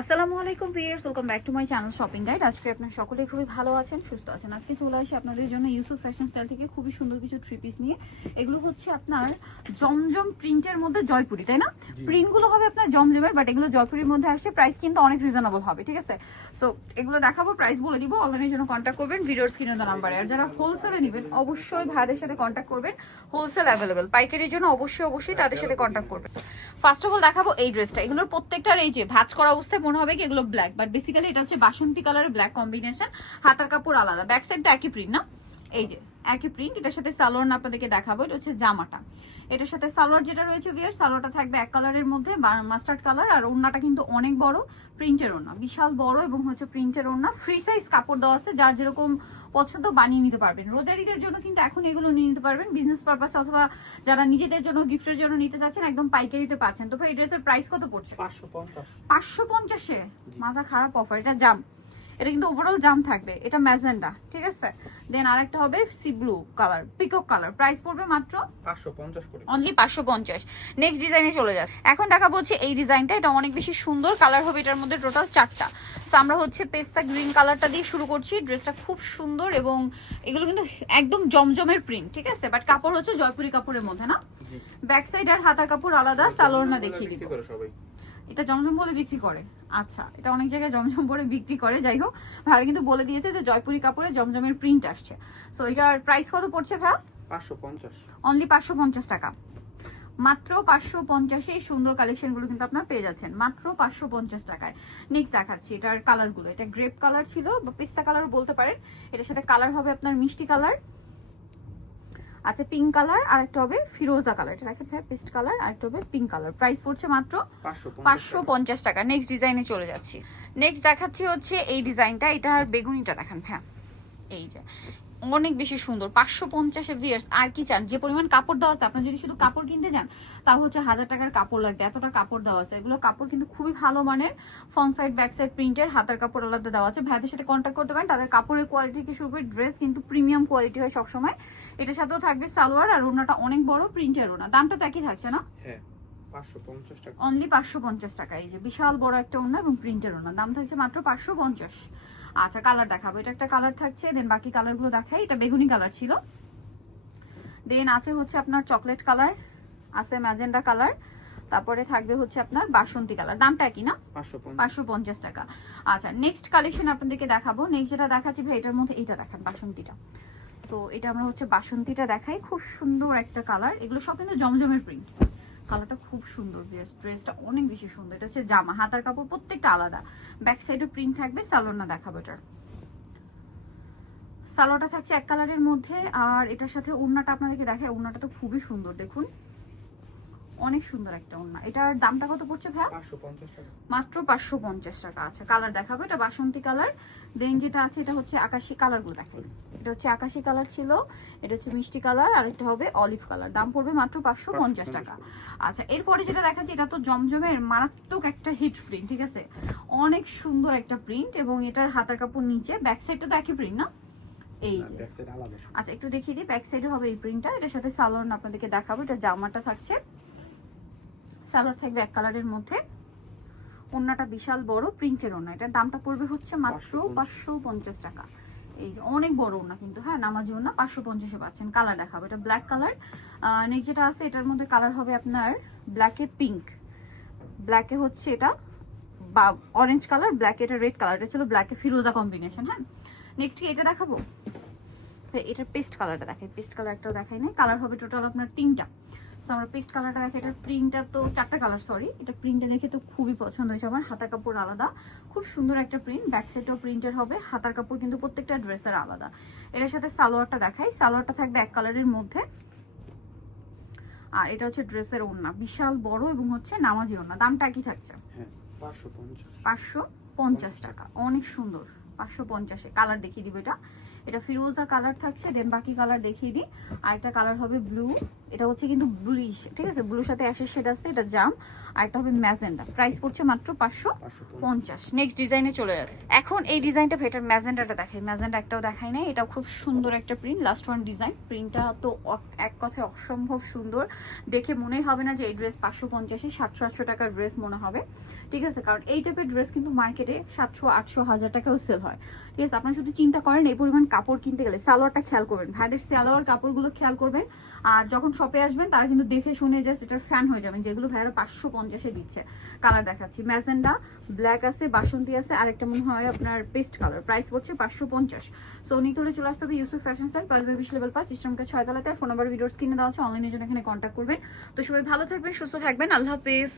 আসসালামু আলাইকুম viewers welcome back to my channel shopping guide. আজকে আপনার সকলেই খুবই ভালো আছেন সুস্থ আছেন। আজকে চলে আসি আপনাদের জন্য ইউসুফ ফ্যাশন স্টাইল থেকে খুবই সুন্দর কিছু থ্রি পিস নিয়ে। এগুলো হচ্ছে আপনার জমজম প্রিন্টের মধ্যে জয়পুরি তাই না? প্রিন্টগুলো হবে আপনার জমজমের বাট এগুলো জয়পুরির মধ্যে আসছে প্রাইস কিন্তু অনেক রিজনেবল হবে ঠিক আছে? সো এগুলো দেখাবো প্রাইস বলে দিব অনলাইনের জন্য কন্ট্যাক্ট করবেন ভিডিওর স্ক্রিনে দেওয়া নাম্বারে আর যারা হোলসেলে নেবেন অবশ্যই ভাইদের সাথে কন্ট্যাক্ট করবেন হোলসেল অ্যাভেলেবেল পাইকারির জন্য অবশ্যই অবশ্যই তাদের সাথে কন্ট্যাক্ট করবেন। ফার্স্ট অফ অল দেখাবো এই ড্রেসটা এগুলোর প্রত্যেকটার এই যে ভাঁজ করা অবস্থায় মনে হবে কি এগুলো ব্ল্যাক বাট বেসিক্যালি এটা হচ্ছে বাসন্তী কালারের ব্ল্যাক কম্বিনেশন হাতার কাপড় আলাদা। ব্যাক সাইডটা একই প্রিন্ট না? এই যে। একই প্রিন্ট এটার সাথে সালোয়ার না আপনাদেরকে দেখাবো এটা হচ্ছে জামাটা। এটার সাথে সালোয়ার যেটা রয়েছে বিয়ার সালোয়ারটা থাকবে এক কালারের মধ্যে মাস্টার্ড কালার আর ওড়নাটা কিন্তু অনেক বড় প্রিন্টের ওড়না বিশাল বড় এবং হচ্ছে প্রিন্টের ওড়না। ফ্রি সাইজ কাপড় দেওয়া আছে যার যেরকম পছন্দ বানিয়ে নিতে পারবেন। রোজারিদের জন্য কিন্তু এখন এগুলো নিয়ে নিতে পারবেন বিজনেস পারপাস অথবা যারা নিজেদের জন্য গিফটের জন্য নিতে চাচ্ছেন একদম পাইকারিতে পাচ্ছেন। তো ভাই এই ড্রেসের প্রাইস কত পড়ছে? পাঁচশো পঞ্চাশ। পাঁচশো পঞ্চাশে? মাথা খারাপ অফার এটা জাম। এটা কিন্তু ওভারঅল জাম থাকবে। এটা ম্যাজেন্ডা ঠিক আছে? দেন আরেকটা হবে sea blue colour peacock colour price পড়বে মাত্র পাঁচশো পঞ্চাশ করে। অনলি পাঁচশো পঞ্চাশ। নেক্সট ডিজাইনে চলে যাবে এখন দেখাবো হচ্ছে এই ডিজাইনটা এটা অনেক বেশি সুন্দর কালার হবে এটার মধ্যে টোটাল চারটা। সো আমরা হচ্ছে পেস্তা গ্রিন কালারটা দিয়ে শুরু করছি। ড্রেসটা খুব সুন্দর এবং এগুলো কিন্তু একদম জমজমের প্রিন্ট ঠিক আছে? বাট কাপড় হচ্ছে জয়পুরি কাপড়ের মধ্যে না? ব্যাক সাইড আর হাতা কাপড় আলাদা সালোয়ার না দেখিয়ে দিব। এটা জমজম বলে বিক্রি করে। আচ্ছা এটা অনেক জায়গায় জমজম বলে বিক্রি করে যাই হোক। ভাই কিন্তু বলে দিয়েছে যে জয়পুরি কাপড়ে জমজমের প্রিন্ট আসছে। সো এটার প্রাইস কত পড়ছে ভাই পাঁচশো পঞ্চাশ। অনলি পাঁচশো পঞ্চাশ টাকা। মাত্র পাঁচশো পঞ্চাশে এই সুন্দর কালেকশনগুলো কিন্তু আপনারা পেয়ে যাচ্ছেন। মাত্র পাঁচশো পঞ্চাশ টাকায়। নেক্সট দেখাচ্ছি এটার কালারগুলো এটা গ্রেপ কালার ছিল বা পিস্তা কালার বলতে পারেন। এটার সাথে কালার হবে আপনার মিষ্টি কালার আচ্ছা পিঙ্ক কালার আর একটা হবে ফিরোজা কালার এটা রাখেন ভাই পেস্ট কালার আর একটা হবে পিঙ্ক কালার প্রাইস পড়ছে মাত্র পাঁচশো পাঁচশো পঞ্চাশ টাকা। নেক্সট ডিজাইনে চলে যাচ্ছি। নেক্সট দেখাচ্ছি হচ্ছে এই ডিজাইনটা এটা আর বেগুনিটা দেখান হ্যাঁ এই যে অনেক বেশি সুন্দর পাঁচশো পঞ্চাশে ভিয়ার্স আর কি চান? যে পরিমাণ কাপড় দেওয়া আছে আপনার যদি শুধু কাপড় কিনতে চান তাও হচ্ছে হাজার টাকার কাপড় লাগবে এতটা কাপড় দেওয়া আছে। এগুলো কাপড় কিন্তু খুবই ভালো মানের ফ্রন্ট সাইড ব্যাক সাইড প্রিন্টের হাতার কাপড় আলাদা দেওয়া আছে। ভাইদের সাথে কন্ট্যাক্ট করতে পারেন তাদের কাপড়ের কোয়ালিটি থেকে শুরু করে ড্রেস কিন্তু প্রিমিয়াম কোয়ালিটি হয় সবসময়। এটার সাথেও থাকবে সালোয়ার আর ওনাটা অনেক বড় প্রিন্টের ওনা দামটা তো একই থাকছে না? হ্যাঁ অনলি পাঁচশো পঞ্চাশ টাকা। এই যে বিশাল বড় একটা ওড়না এবং প্রিন্টের ওড়না। দাম থাকছে মাত্র পাঁচশো পঞ্চাশ। আচ্ছা কালার দেখাবো। এটা একটা কালার থাকছে দেন বাকি কালারগুলো দেখাই। এটা বেগুনি কালার ছিল। দেন আছে হচ্ছে আপনার চকলেট কালার আছে ম্যাজেন্ডা কালার তারপরে থাকবে হচ্ছে আপনার বাসন্তী কালার দামটা একই না? পাঁচশো পঞ্চাশ। পাঁচশো পঞ্চাশ টাকা। আচ্ছা নেক্সট কালেকশন আপনাদেরকে দেখাবো। নেক্সট যেটা দেখাচ্ছি ভাই এটার মধ্যে এইটা দেখান বাসন্তীটা। সো এটা আমরা হচ্ছে বাসন্তীটা দেখাই। খুব সুন্দর একটা কালার এগুলো সব কিন্তু জমজমের প্রিন্ট কালারটা খুব সুন্দর ড্রেসটা অনেক বেশি সুন্দর। এটা হচ্ছে জামা। হাতার কাপড় প্রত্যেকটা আলাদা। ব্যাক সাইডে প্রিন্ট থাকবে সালোনা দেখাবো এটার। সালোয়ারটা থাকছে এক কালারের মধ্যে। আর এটার সাথে ওড়নাটা আপনাদেরকে দেখায় ওড়নাটা তো খুবই সুন্দর দেখুন। অনেক সুন্দর একটা ওড়না। এটার দামটা কত পড়ছে পঞ্চাশ মাত্র পাঁচশো পঞ্চাশ টাকা। আছে কালার দেখাবো। এটা বাসন্তী কালার দেন যেটা আছে এটা হচ্ছে আকাশি। কালারগুলো দেখেন এটা হচ্ছে আকাশি কালার ছিল এটা হচ্ছে মিষ্টি কালার আর এটা হবে অলিভ কালার। দাম পড়বে মাত্র পাঁচশো পঞ্চাশ টাকা। আচ্ছা এরপরে যেটা দেখাচ্ছি এটা তো জমজমের মারাত্মক একটা হিট প্রিন্ট ঠিক আছে? অনেক সুন্দর একটা প্রিন্ট এবং এটার হাতার কাপড় নিচে ব্যাক সাইডটা তো একই প্রিন্ট না? এই যে। আচ্ছা একটু দেখিয়ে দিই ব্যাক সাইডে হবে এই প্রিন্টটা এটার সাথে সালোয়ার আপনাদেরকে দেখাবো এটা জামাটা থাকছে। সালোয়ার থাকবে এক কালারের মধ্যে। ওড়নাটা বিশাল বড় প্রিন্টের ওড়না এটার দামটা পড়বে হচ্ছে মাত্র পাঁচশো পঞ্চাশ টাকা। এই যে অনেক বড় ওড়না কিন্তু হ্যাঁ নামাজি ওড়না পাঁচশো পঞ্চাশে পাচ্ছেন কালার দেখাবো। এটা ব্ল্যাক কালার নেক্সট যেটা আছে এটার মধ্যে কালার হবে আপনার ব্ল্যাকে পিঙ্ক ব্ল্যাকে হচ্ছে এটা বা অরেঞ্জ কালার ব্ল্যাক এটা রেড কালার এটা ছিল ব্ল্যাকে ফিরোজা কম্বিনেশন হ্যাঁ? নেক্সট কি এটা দেখাবো? হ্যাঁ, এটার পেস্ট কালারটা দেখাই পেস্ট কালারটাও দেখাই নাই কালার হবে টোটাল আপনার তিনটা। সো আমরা পেস্ট কালারটা দেখে এটার প্রিন্টটা তো চারটা কালার সরি এটা প্রিন্টটা দেখে তো খুবই পছন্দ হয়েছে আমার হাতার কাপড় আলাদা খুব সুন্দর একটা প্রিন্ট ব্যাক প্রিন্টের হবে হাতার কাপড় কিন্তু প্রত্যেকটা ড্রেসের আলাদা। এটার সাথে সালোয়ারটা দেখাই সালোয়ারটা থাকবে এক কালারের মধ্যে। আর এটা হচ্ছে ড্রেসের ওড়না বিশাল বড় এবং হচ্ছে নামাজি ওড়না দামটা কি থাকছে। হ্যাঁ পাঁচশো পঞ্চাশ। টাকা অনেক সুন্দর পাঁচশো পঞ্চাশে কালার দেখিয়ে দিব এটা। এটা ফিরোজা কালার থাকছে দেন বাকি কালার দেখিয়ে দিই। আর একটা কালার হবে ব্লু এটা হচ্ছে কিন্তু ব্লুইশ ঠিক আছে? ব্লুর সাথে অ্যাশের শেড আছে এটা জাম। আর একটা হবে ম্যাজেন্ডা প্রাইস পড়ছে মাত্র পাঁচশো পঞ্চাশ। নেক্সট ডিজাইনে চলে যাবে। এখন এই ডিজাইনটা ভেটার ম্যাজেন্ডাটা দেখাই। ম্যাজেন্ডা একটাও দেখাই নাই এটাও খুব সুন্দর একটা প্রিন্ট লাস্ট ওয়ান ডিজাইন প্রিন্টটা তো এক কথায় অসম্ভব সুন্দর। দেখে মনেই হবে না যে এই ড্রেস পাঁচশো পঞ্চাশে সাতশো আটশো টাকার ড্রেস মনে হবে। ঠিক আছে? কারণ এই টাইপের ড্রেস কিন্তু মার্কেটে সাতশো আটশো হাজার টাকাও সেল হয়। ঠিক আছে? আপনারা শুধু চিন্তা করেন এই পরিমাণ কাপড় কিনতে গেলে সালোয়ারটা খেয়াল করবেন। ভাইদের সালোয়ার কাপড়গুলো খেয়াল করবেন। আর যখন শপে আসবেন, তারা কিন্তু দেখে শুনে জাস্ট এটার ফ্যান হয়ে যাবেন, যেগুলো ভাইয়ারা পাঁচশো পঞ্চাশে দিচ্ছে। কালার দেখাচ্ছি। ম্যাজেন্ডা ব্ল্যাক আছে, বাসন্তী আছে, আর একটা মনে হয় আপনার পেস্ট কালার প্রাইস পড়ছে পাঁচশো পঞ্চাশ। সো নিতলে চলে আসতে হবে ইউসুফ ফ্যাশন স্টাইল পাঁচ বিশ লেভেল পাঁচ ইস্টমকে ছয় তলাতে ফোন নাম্বার ভিডিওস কিনে দেওয়া আছে অনলাইনের জন্য এখানে কন্ট্যাক্ট করবেন। তো সবাই ভালো থাকবেন, সুস্থ থাকবেন। আল্লাহ হাফেজ।